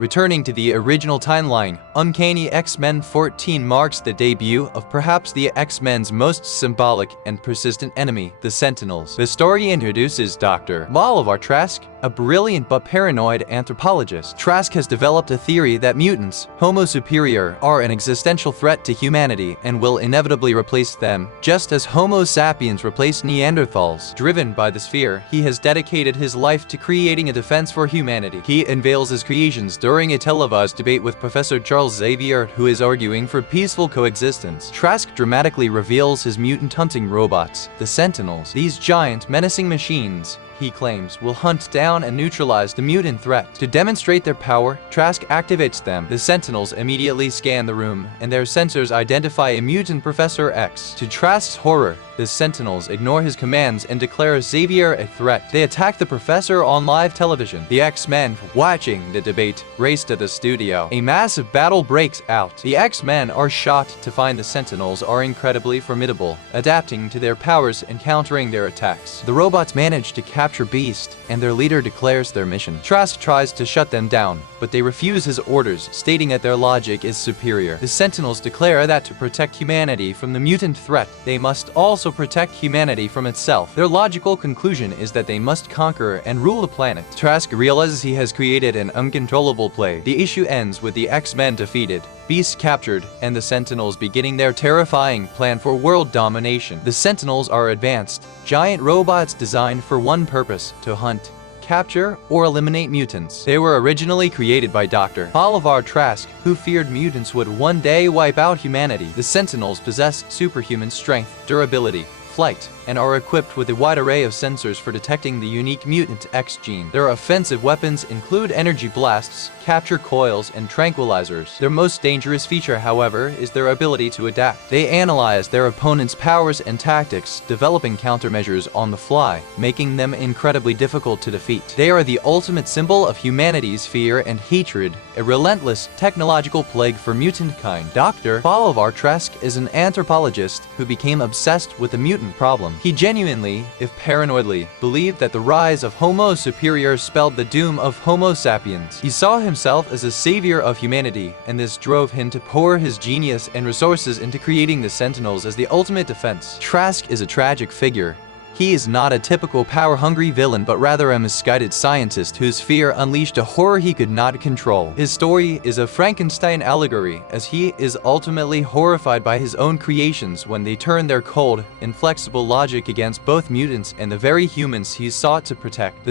Returning to the original timeline, Uncanny X Men 14 marks the debut of perhaps the X-Men's most symbolic and persistent enemy, the Sentinels. The story introduces Dr. Bolivar Trask, a brilliant but paranoid anthropologist. Trask has developed a theory that mutants, Homo superior, are an existential threat to humanity and will inevitably replace them, just as Homo sapiens replaced Neanderthals. Driven by this fear, he has dedicated his life to creating a defense for humanity. He unveils his creations during a televised debate with Professor Charles Xavier, who is arguing for peaceful coexistence. Trask dramatically reveals his mutant-hunting robots, the Sentinels. These giant, menacing machines, he claims, will hunt down and neutralize the mutant threat. To demonstrate their power, Trask activates them. The Sentinels immediately scan the room, and their sensors identify a mutant Professor X. To Trask's horror, the Sentinels ignore his commands and declare Xavier a threat. They attack the Professor on live television. The X-Men, watching the debate, race to the studio. A massive battle breaks out. The X-Men are shocked to find the Sentinels are incredibly formidable, adapting to their powers and countering their attacks. The robots manage to capture Beast, and their leader declares their mission. Trask tries to shut them down, but they refuse his orders, stating that their logic is superior. The Sentinels declare that to protect humanity from the mutant threat, they must also protect humanity from itself. Their logical conclusion is that they must conquer and rule the planet. Trask realizes he has created an uncontrollable play. The issue ends with the X-Men defeated, Beast captured, and the Sentinels beginning their terrifying plan for world domination. The Sentinels are advanced, giant robots designed for one purpose: to hunt, capture, or eliminate mutants. They were originally created by Dr. Bolivar Trask, who feared mutants would one day wipe out humanity. The Sentinels possess superhuman strength, durability, flight, and are equipped with a wide array of sensors for detecting the unique mutant X gene. Their offensive weapons include energy blasts, capture coils, and tranquilizers. Their most dangerous feature, however, is their ability to adapt. They analyze their opponent's powers and tactics, developing countermeasures on the fly, making them incredibly difficult to defeat. They are the ultimate symbol of humanity's fear and hatred, a relentless technological plague for mutantkind. Dr. Bolivar Trask is an anthropologist who became obsessed with the mutant problem. He genuinely, if paranoidly, believed that the rise of Homo superior spelled the doom of Homo sapiens. He saw himself as a savior of humanity, and this drove him to pour his genius and resources into creating the Sentinels as the ultimate defense. Trask is a tragic figure. He is not a typical power-hungry villain, but rather a misguided scientist whose fear unleashed a horror he could not control. His story is a Frankenstein allegory, as he is ultimately horrified by his own creations when they turn their cold, inflexible logic against both mutants and the very humans he sought to protect.